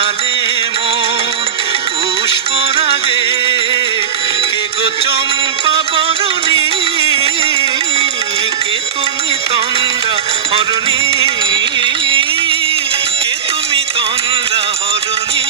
বানালে মন পুষ্পরাগে, কে গো চম্পা বরণী, কে তুমি তন্দ্রা হরণী, কে তুমি তন্দ্রা হরণী।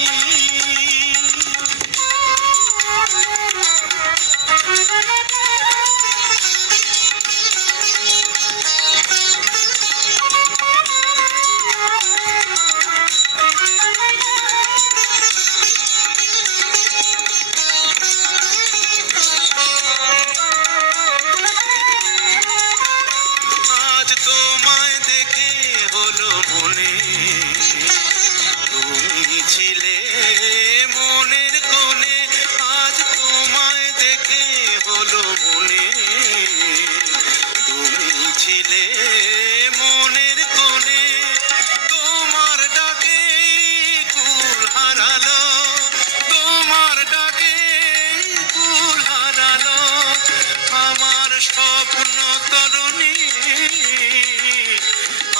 আজ তোমায় দেখে হলো মনে, তুমি ছিলে মনের কোণে। আজ তোমায় দেখে হলো মনে, তুমি ছিলে মনের কোণে। তোমার ডাকে কুল হারালো, তোমার ডাকে কুল হারালো আমার স্বপ্ন তরুণী,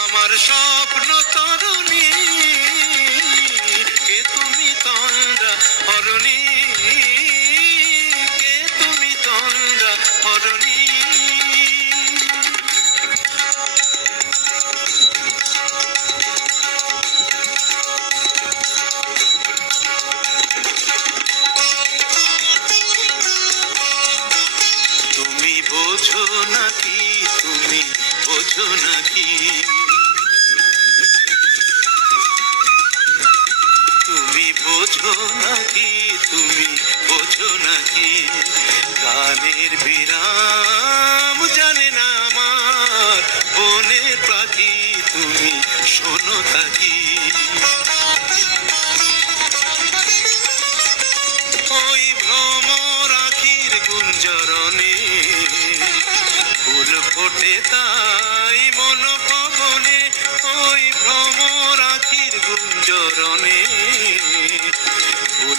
আমার স্বপ্ন তরুণী, কে তুমি তন্দ্রা হরণী, কে তুমি তন্দ্রা হরণী। তুমি বোঝো নাকি, তুমি বোঝো নাকি, তুমি বোঝো নাকি, তুমি বোঝো নাকি, গানের বিরাম জানে না